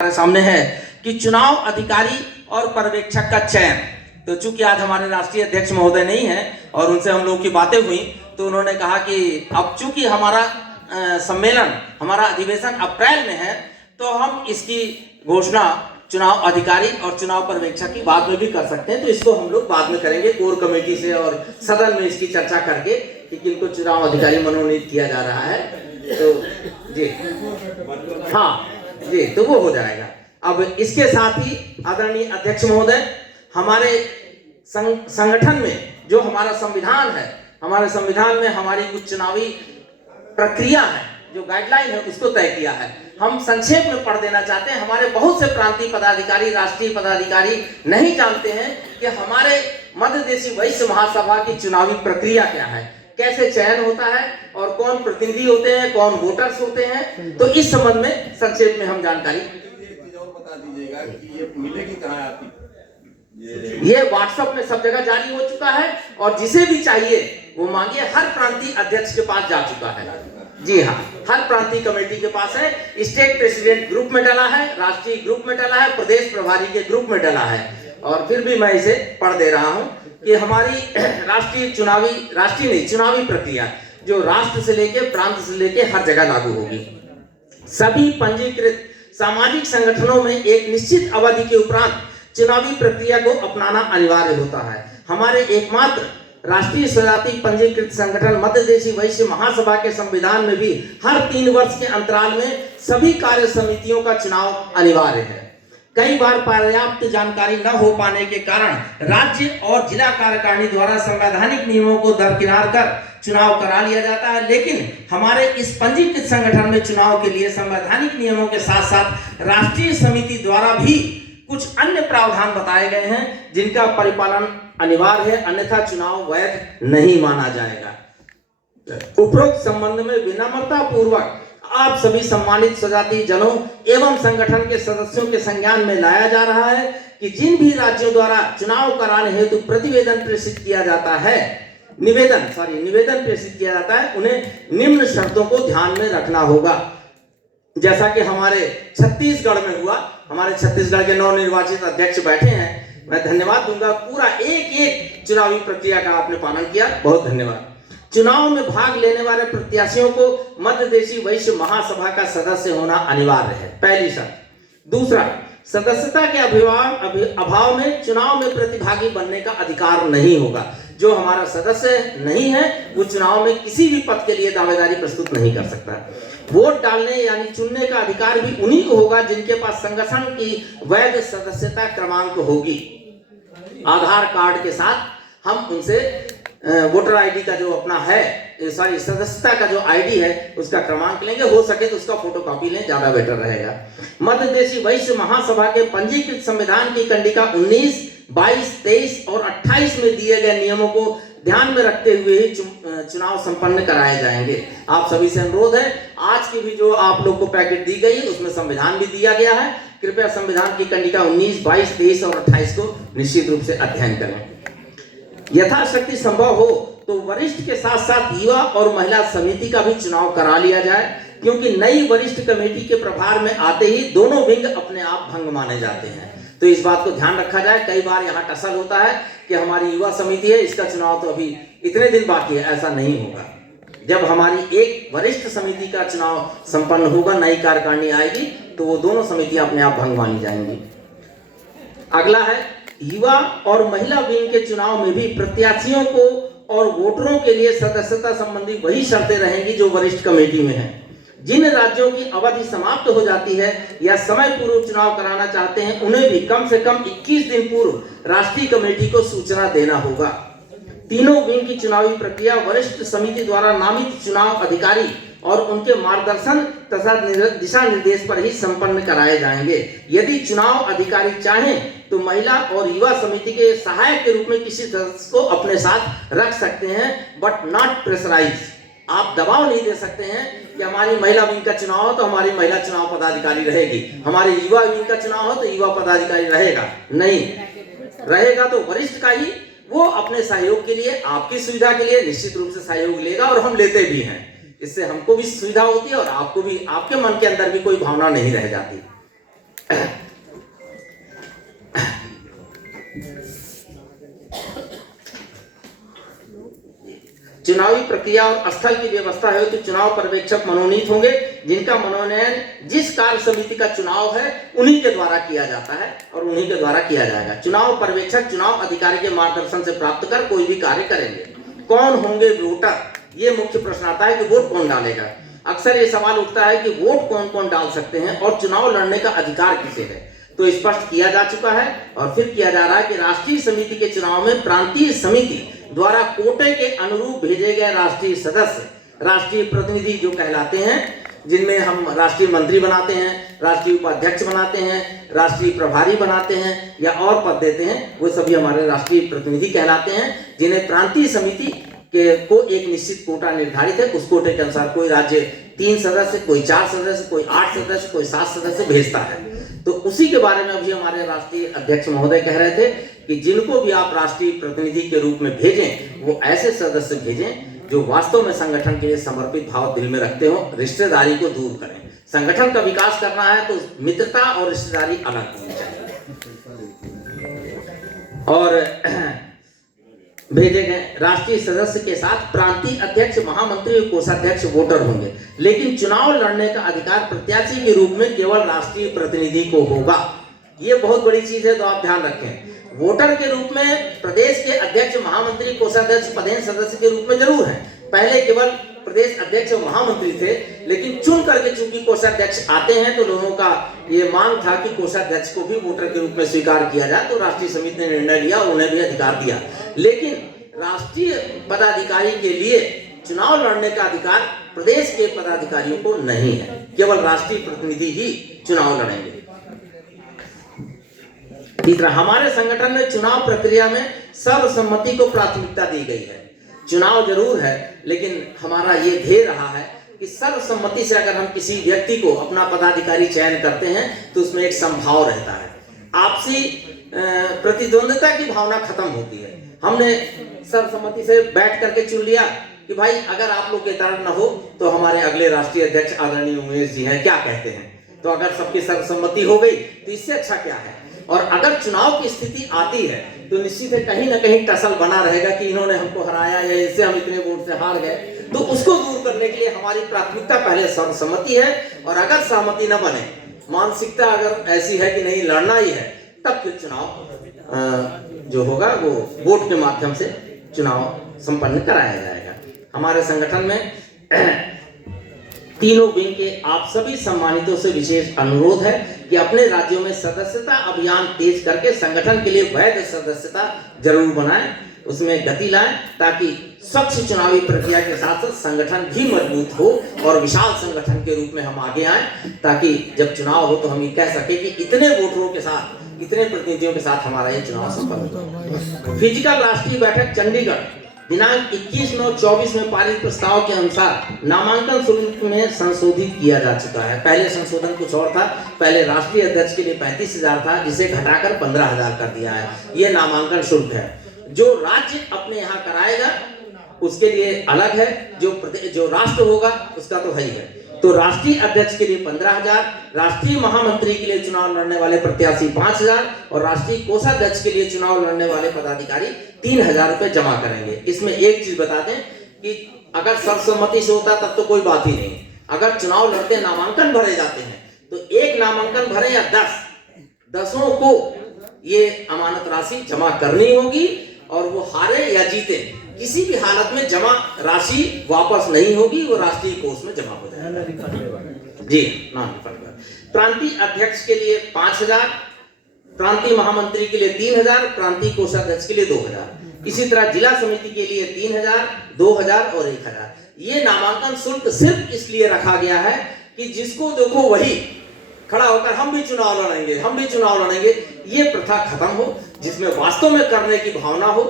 हमारे सामने है कि चुनाव अधिकारी और पर्यवेक्षक का चयन। तो चूंकि आज हमारे राष्ट्रीय अध्यक्ष महोदय नहीं है और उनसे हम लोग की बातें हुई, तो उन्होंने कहा कि अब चूंकि हमारा सम्मेलन, हमारा अधिवेशन अप्रैल में है, तो हम इसकी घोषणा चुनाव अधिकारी और चुनाव पर्यवेक्षक की बाद में भी कर सकते हैं। तो इसको हम लोग बाद में करेंगे कोर कमेटी से और सदन में इसकी चर्चा करके कि किनको चुनाव अधिकारी मनोनीत किया जा रहा है। तो जी हाँ जी, तो वो हो जाएगा। अब इसके साथ ही आदरणीय अध्यक्ष महोदय, हमारे संगठन में जो हमारा संविधान है, हमारे संविधान में हमारी कुछ चुनावी प्रक्रिया है, जो गाइडलाइन है, उसको तय किया है। हम संक्षेप में पढ़ देना चाहते हैं। हमारे बहुत से प्रांतीय पदाधिकारी, राष्ट्रीय पदाधिकारी नहीं जानते हैं कि हमारे मध्य देशी वैश्य महासभा की चुनावी प्रक्रिया क्या है, कैसे चयन होता है और कौन प्रतिनिधि होते हैं, कौन वोटर्स होते हैं। तो इस संबंध में संक्षेप में हम जानकारी बता दीजिएगा कि ये मिलेगी कहाँ आपकी? ये व्हाट्सएप में सब जगह जारी हो चुका है और जिसे भी चाहिए वो मांगिए। हर प्रांतीय अध्यक्ष के पास जा चुका है। जी हाँ, हर प्रांतीय कमेटी के पास है। स्टेट प्रेसिडेंट ग्रुप में डाला है, राष्ट्रीय ग्रुप में डाला है, प्रदेश प्रभारी के ग्रुप में डाला है। और फिर भी मैं इसे पढ़ दे रहा हूं कि हमारी चुनावी प्रक्रिया जो राष्ट्र से लेके प्रांत से लेके हर जगह लागू होगी। सभी पंजीकृत सामाजिक संगठनों में एक निश्चित अवधि के उपरांत चुनावी प्रक्रिया को अपनाना अनिवार्य होता है। हमारे एकमात्र राष्ट्रीय स्वजाति पंजीकृत संगठन मध्य देशी वैश्य महासभा के संविधान में भी हर 3 वर्ष के अंतराल में सभी कार्य समितियों का चुनाव अनिवार्य है। कई बार पर्याप्त जानकारी न हो पाने के कारण राज्य और जिला कार्यकारिणी द्वारा संवैधानिक नियमों को दरकिनार कर चुनाव करा लिया जाता है, लेकिन हमारे इस पंजीकृत संगठन में चुनाव के लिए संवैधानिक नियमों के साथ साथ राष्ट्रीय समिति द्वारा भी कुछ अन्य प्रावधान बताए गए हैं जिनका परिपालन अनिवार्य है, अन्यथा चुनाव वैध नहीं माना जाएगा। उपरोक्त संबंध में विनम्रता पूर्वक आप सभी सम्मानित स्वजाति जनों एवं संगठन के सदस्यों के संज्ञान में लाया जा रहा है कि जिन भी राज्यों द्वारा चुनाव कराने हेतु निवेदन प्रेषित किया जाता है, उन्हें निम्न शर्तों को ध्यान में रखना होगा। जैसा कि हमारे छत्तीसगढ़ में हुआ, हमारे छत्तीसगढ़ के नवनिर्वाचित अध्यक्ष बैठे हैं, मैं धन्यवाद दूंगा। पूरा एक चुनावी प्रक्रिया का आपने पालन किया, बहुत धन्यवाद। चुनाव में भाग लेने वाले प्रत्याशियों को मध्य देशी वैश्य महासभा का सदस्य होना अनिवार्य है, पहली शर्त। दूसरा, सदस्यता के अभाव में चुनाव में प्रतिभागी बनने का अधिकार नहीं होगा। जो हमारा सदस्य नहीं है वो चुनाव में किसी भी पद के लिए दावेदारी प्रस्तुत नहीं कर सकता। वोट डालने यानी चुनने का अधिकार भी उन्हीं को होगा जिनके पास संगठन की वैध सदस्यता क्रमांक होगी। आधार कार्ड के साथ हम उनसे वोटर आईडी का जो अपना है, सदस्यता का जो आईडी है उसका क्रमांक लेंगे। हो सके तो उसका फोटोकॉपी लें, ज्यादा बेटर रहेगा। मध्य देशी वैश्य महासभा के पंजीकृत संविधान की कंडिका 19, 22, 23 और 28 में दिए गए नियमों को ध्यान में रखते हुए ही चुनाव संपन्न कराए जाएंगे। आप सभी से अनुरोध है, आज की भी जो आप लोग को पैकेट दी गई है उसमें संविधान भी दिया गया है। कृपया संविधान की कंडिका 19, 22, 23 और 28 को निश्चित रूप से अध्ययन करें। यथाशक्ति संभव हो तो वरिष्ठ के साथ साथ युवा और महिला समिति का भी चुनाव करा लिया जाए, क्योंकि नई वरिष्ठ कमेटी के प्रभार में आते ही दोनों विंग अपने आप भंग माने जाते हैं। तो इस बात को ध्यान रखा जाए। कई बार यहाँ टसल होता है कि हमारी युवा समिति है, इसका चुनाव तो अभी इतने दिन बाकी है। ऐसा नहीं होगा। जब हमारी एक वरिष्ठ समिति का चुनाव संपन्न होगा, नई कार्यकारिणी आएगी, तो वो दोनों समितियां अपने आप भंग मानी जाएंगी। अगला है, युवा और महिला विंग के चुनाव में भी प्रत्याशियों को और वोटरों के लिए सदस्यता संबंधी वही शर्तें रहेंगी जो वरिष्ठ कमेटी में है। जिन राज्यों की अवधि समाप्त हो जाती है या समय पूर्व चुनाव कराना चाहते हैं, उन्हें भी कम से कम 21 दिन पूर्व राष्ट्रीय कमेटी को सूचना देना होगा। तीनों विंग की चुनावी प्रक्रिया वरिष्ठ समिति द्वारा नामित चुनाव अधिकारी और उनके मार्गदर्शन तथा दिशा निर्देश पर ही संपन्न कराए जाएंगे। यदि चुनाव अधिकारी चाहें तो महिला और युवा समिति के सहायक के रूप में किसी सदस्य को अपने साथ रख सकते हैं, बट नॉट प्रेशराइज। आप दबाव नहीं दे सकते हैं कि हमारी महिला विंग का चुनाव हो तो हमारी महिला चुनाव पदाधिकारी रहेगी, हमारे युवा विंग का चुनाव हो तो युवा पदाधिकारी रहेगा। नहीं रहेगा तो वरिष्ठ का ही, वो अपने सहयोग के लिए, आपकी सुविधा के लिए निश्चित रूप से सहयोग लेगा और हम लेते भी हैं। इससे हमको भी सुविधा होती है और आपको भी, आपके मन के अंदर भी कोई भावना नहीं रह जाती। चुनावी प्रक्रिया और स्थल की व्यवस्था है तो चुनाव पर्यवेक्षक मनोनीत होंगे, जिनका मनोनयन जिस कार्य समिति का चुनाव है उन्हीं के द्वारा किया जाता है और उन्हीं के द्वारा किया जाएगा। चुनाव पर्यवेक्षक चुनाव अधिकारी के मार्गदर्शन से प्राप्त कर कोई भी कार्य करेंगे। कौन होंगे वोटर, ये मुख्य प्रश्न आता है कि वोट कौन डालेगा। अक्सर ये सवाल उठता है कि वोट कौन कौन डाल सकते हैं और चुनाव लड़ने का अधिकार किसे है। तो स्पष्ट किया जा चुका है और फिर किया जा रहा है कि राष्ट्रीय समिति के चुनाव में प्रांतीय समिति द्वारा कोटे के अनुरूप भेजे गए राष्ट्रीय सदस्य राष्ट्रीय प्रतिनिधि जो कहलाते हैं, जिनमें हम राष्ट्रीय मंत्री बनाते हैं, राष्ट्रीय उपाध्यक्ष बनाते हैं, राष्ट्रीय प्रभारी बनाते हैं या और पद देते हैं, वो सभी हमारे राष्ट्रीय प्रतिनिधि कहलाते हैं, जिन्हें प्रांतीय समिति को एक निश्चित कोटा निर्धारित है। उस कोटे के अनुसार कोई राज्य 3 सदस्य, कोई 4 सदस्य, कोई 8 सदस्य, कोई 7 सदस्य भेजता है। तो उसी के बारे में अभी हमारे राष्ट्रीय अध्यक्ष महोदय कह रहे थे कि जिनको भी आप राष्ट्रीय प्रतिनिधि के रूप में भेजें वो ऐसे सदस्य भेजें जो वास्तव में संगठन के लिए समर्पित भाव दिल में रखते हो, रिश्तेदारी को दूर करें। संगठन का विकास करना है तो मित्रता और रिश्तेदारी अलग होनी चाहिए। और भेजे गए राष्ट्रीय सदस्य के साथ प्रांतीय अध्यक्ष, महामंत्री और कोषाध्यक्ष वोटर होंगे, लेकिन चुनाव लड़ने का अधिकार प्रत्याशी के रूप में केवल राष्ट्रीय प्रतिनिधि को होगा। ये बहुत बड़ी चीज है, तो आप ध्यान रखें। वोटर के रूप में प्रदेश के अध्यक्ष, महामंत्री, कोषाध्यक्ष पदेन सदस्य के रूप में जरूर है। पहले केवल प्रदेश अध्यक्ष और महामंत्री थे, लेकिन चुन करके चूंकि कोषाध्यक्ष आते हैं तो लोगों का ये मांग था कि कोषाध्यक्ष को भी वोटर के रूप में स्वीकार किया जाए, तो राष्ट्रीय समिति ने निर्णय लिया और उन्हें भी अधिकार दिया। लेकिन राष्ट्रीय पदाधिकारी के लिए चुनाव लड़ने का अधिकार प्रदेश के पदाधिकारियों को नहीं है, केवल राष्ट्रीय प्रतिनिधि ही चुनाव लड़ेंगे। तीसरा, हमारे संगठन में चुनाव प्रक्रिया में सर्वसम्मति को प्राथमिकता दी गई है। चुनाव जरूर है, लेकिन हमारा ये ध्येय रहा है कि सर्वसम्मति से अगर हम किसी व्यक्ति को अपना पदाधिकारी चयन करते हैं तो उसमें एक संभाव रहता है, आपसी प्रतिद्वंद्विता की भावना खत्म होती है। हमने सर्वसम्मति से बैठ करके चुन लिया कि भाई अगर आप लोग के तरफ न हो तो हमारे अगले राष्ट्रीय अध्यक्ष आदरणीय उमेश जी हैं, क्या कहते हैं। तो अगर सबकी सर्वसम्मति हो गई तो इससे अच्छा क्या है। और अगर चुनाव की स्थिति आती है तो निश्चित है कहीं ना कहीं टसल बना रहेगा कि इन्होंने हमको हराया या इससे हम इतने वोट से हार गए। तो उसको दूर करने के लिए हमारी प्राथमिकता पहले सर्वसम्मति है, और अगर सहमति न बने, मानसिकता अगर ऐसी है कि नहीं लड़ना ही है, तब फिर चुनाव जो होगा वो वोट के माध्यम से चुनाव संपन्न कराया जाएगा। हमारे संगठन में तीनों विंग के आप सभी सम्मानितों से विशेष अनुरोध है कि अपने राज्यों में सदस्यता अभियान तेज करके संगठन के लिए वैध सदस्यता जरूर बनाएं, उसमें गति लाएं, ताकि स्वच्छ चुनावी प्रक्रिया के साथ साथ संगठन भी मजबूत हो और विशाल संगठन के रूप में हम आगे आएं, ताकि जब चुनाव हो तो हम ये कह सके कि इतने वोटरों के साथ, इतने प्रतिनिधियों के साथ हमारा ये चुनाव संपन्न हो। फिजिकल राष्ट्रीय बैठक चंडीगढ़ दिनांक 21/9/24 में पारित प्रस्ताव के अनुसार नामांकन शुल्क में संशोधित किया जा चुका है। पहले संशोधन कुछ और था, पहले राष्ट्रीय अध्यक्ष के लिए 35,000 था, जिसे घटाकर 15,000 कर दिया है। ये नामांकन शुल्क है। जो राज्य अपने यहाँ कराएगा उसके लिए अलग है, जो राष्ट्र होगा उसका तो है ही है। तो राष्ट्रीय अध्यक्ष के लिए 15,000, राष्ट्रीय महामंत्री के लिए चुनाव लड़ने वाले प्रत्याशी 5,000 और राष्ट्रीय कोषाध्यक्ष के लिए चुनाव लड़ने वाले पदाधिकारी 3,000 रुपए जमा करेंगे। इसमें एक चीज बता दें कि अगर सर्वसम्मति से होता तब तो कोई बात ही नहीं। अगर चुनाव लड़ते नामांकन भरे जाते हैं तो एक नामांकन भरे या 10 को ये अमानत राशि जमा करनी होगी, और वो हारे या जीते किसी भी हालत में जमा राशि वापस नहीं होगी, वो राष्ट्रीय कोष में जमा हो जाएगा। जी, नाम रिफंड। प्रांतीय अध्यक्ष के लिए 5,000, प्रांतीय महामंत्री के लिए 3,000, प्रांतीय कोषाध्यक्ष के लिए 2,000। इसी तरह जिला समिति के लिए 3,000, 2,000 और 1,000। ये नामांकन शुल्क सिर्फ इसलिए रखा गया है कि जिसको देखो वही खड़ा होकर हम भी चुनाव लड़ेंगे, हम भी चुनाव लड़ेंगे, ये प्रथा खत्म हो, जिसमें वास्तव में करने की भावना हो,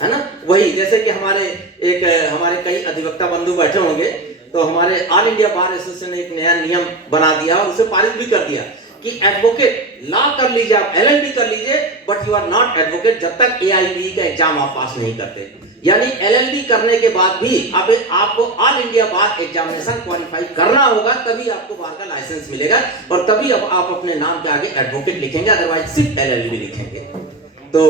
है ना। वही जैसे कि हमारे कई अधिवक्ता बंधु बैठे होंगे, तो हमारे ऑल इंडिया बार एसोसिएशन ने एक नया नियम बना दिया और उसे पारित भी कर दिया कि एडवोकेट लॉ कर लीजिए, आप LLB कर लीजिए, but you are not advocate जब तक AIBE का एग्जाम आप पास नहीं करते। यानी LLB करने के बाद भी आपको ऑल इंडिया बार एग्जामिनेशन क्वालिफाई करना होगा, तभी आपको बार का लाइसेंस मिलेगा और तभी आप अपने नाम के आगे एडवोकेट लिखेंगे, अदरवाइज सिर्फ LLB लिखेंगे। तो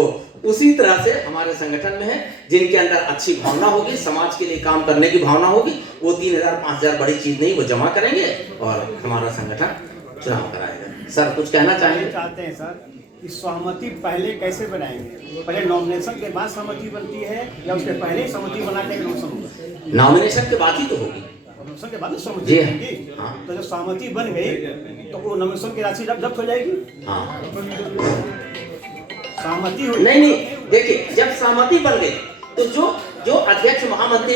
उसी तरह से हमारे संगठन में है, जिनके अंदर अच्छी भावना होगी, समाज के लिए काम करने की भावना होगी, वो 3,000 5,000 बड़ी चीज नहीं, वो जमा करेंगे और हमारा संगठन चुनाव कराएगा। सर कुछ कहना चाहेंगे? चाहते हैं सर कि सहमति पहले कैसे बनाएंगे? पहले नॉमिनेशन के बाद सहमति बनती है या उसके पहले ही सहमति बना के नॉमिनेशन होगा? नॉमिनेशन के बाद ही तो होगी। नॉमिनेशन के बाद ही सहमति जी बनेगी। हाँ। तो जब सहमति बन गई तो वो नॉमिनेशन की राशि जब्त हो जाएगी। हाँ सहमति हो नहीं, देखिए जब सहमति बन गई तो जो अध्यक्ष महामंत्री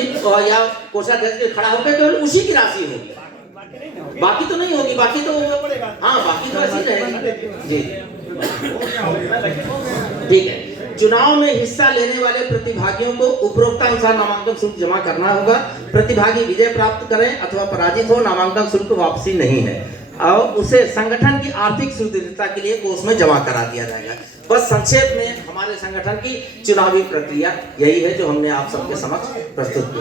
या कोषाध्यक्ष खड़ा होकर केवल उसी की राशि होगी, बाकी नहीं ना होगी। बाकी तो नहीं होगी, बाकी तो पड़ेगा। हाँ बाकी तो ऐसी रहेगी जी। जी ठीक है, चुनाव में हिस्सा लेने वाले प्रतिभागियों को उपरोक्त अनुसार नामांकन शुल्क जमा करना होगा। प्रतिभागी विजय प्राप्त करें अथवा पराजित हो, नामांकन शुल्क वापसी नहीं है और उसे संगठन की आर्थिक सुदृढ़ता के लिए कोष में जमा करा दिया जाएगा। बस संक्षेप में हमारे संगठन की चुनावी प्रक्रिया यही है जो हमने आप सबके समक्ष प्रस्तुत की।